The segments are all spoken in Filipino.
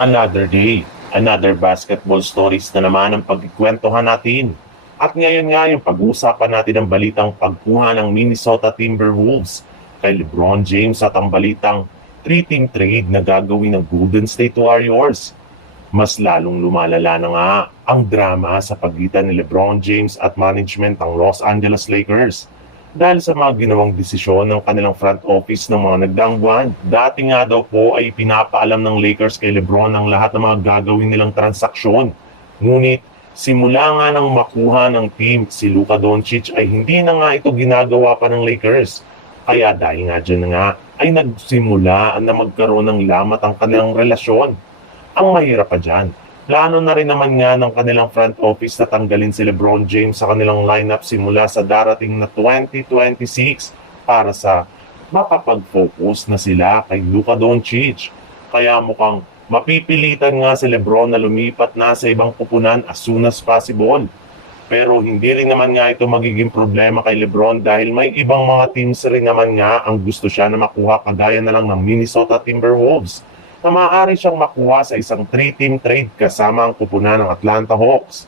Another day, another basketball stories na naman ang pagkikwentuhan natin. At ngayon nga yung pag-uusapan natin ang balitang pagkuha ng Minnesota Timberwolves kay LeBron James at ang balitang 3-team trade na gagawin ng Golden State Warriors. Mas lalong lumalala na nga ang drama sa pagitan ni LeBron James at management ng Los Angeles Lakers dahil sa mga ginawang desisyon ng kanilang front office ng mga nagdaang buwan. Dati nga daw po ay pinapaalam ng Lakers kay LeBron ang lahat ng mga gagawin nilang transaksyon. Ngunit simula nga nang makuha ng team si Luka Doncic ay hindi na nga ito ginagawa pa ng Lakers. Kaya dahil nga dyan nga ay nagsimula na magkaroon ng lamat ang kanilang relasyon. Ang mahirap pa dyan, plano na rin naman nga ng kanilang front office na tanggalin si LeBron James sa kanilang lineup simula sa darating na 2026 para sa makapag-focus na sila kay Luka Doncic. Kaya mukhang mapipilitan nga si LeBron na lumipat na sa ibang pupunan as soon as possible. Pero hindi rin naman nga ito magiging problema kay LeBron dahil may ibang mga teams rin naman nga ang gusto siya na makuha kagaya na lang ng Minnesota Timberwolves na maaari siyang makuha sa isang 3-team trade kasama ang pupunan ng Atlanta Hawks.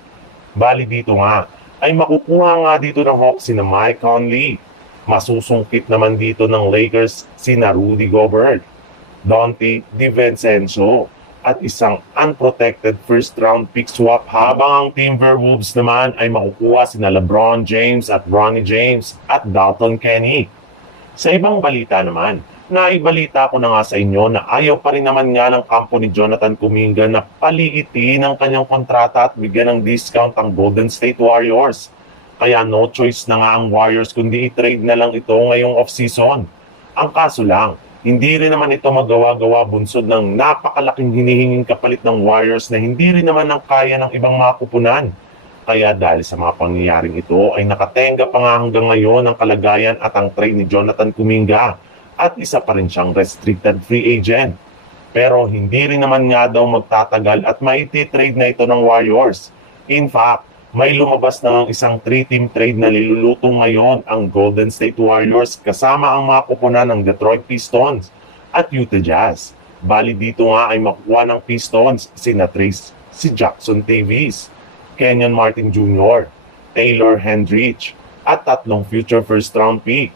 Bali dito nga, ay makukuha nga dito ng Hawks sina Mike Conley. Masusungkit naman dito ng Lakers sina Rudy Gobert, Donte DiVincenzo, at isang unprotected first round pick swap habang ang Timberwolves naman ay makukuha sina LeBron James at Bronny James at Dalton Kenny. Sa ibang balita naman, naibalita ko na nga sa inyo na ayaw pa rin naman nga ng kampo ni Jonathan Kuminga na paliitin ang kanyang kontrata at bigyan ng discount ang Golden State Warriors. Kaya no choice na nga ang Warriors kundi i-trade na lang ito ngayong off-season. Ang kaso lang, hindi rin naman ito magawa-gawa bunsod ng napakalaking hinihinging kapalit ng Warriors na hindi rin naman ang kaya ng ibang mga kupunan. Kaya dahil sa mga pangyayaring ito ay nakatenga pa nga hanggang ngayon ang kalagayan at ang trade ni Jonathan Kuminga at isa pa rin siyang restricted free agent. Pero hindi rin naman nga daw magtatagal at maiti-trade na ito ng Warriors. In fact, may lumabas na ang isang 3-team trade na niluluto ngayon ang Golden State Warriors kasama ang mga kupunan ng Detroit Pistons at Utah Jazz. Bali dito nga ay makukuha ng Pistons si Jackson Davis, Kenyon Martin Jr., Taylor Hendrich at 3 future first round pick.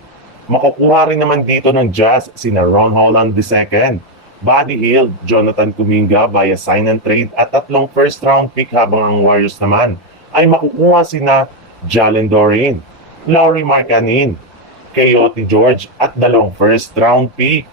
Makukuha rin naman dito ng Jazz sina Ron Holland II, Buddy Hield, Jonathan Kuminga via sign and trade at 3 first round pick habang ang Warriors naman ay makukuha sina Jalen Duren, Lauri Markkanen, Keyonte George at 2 first round pick.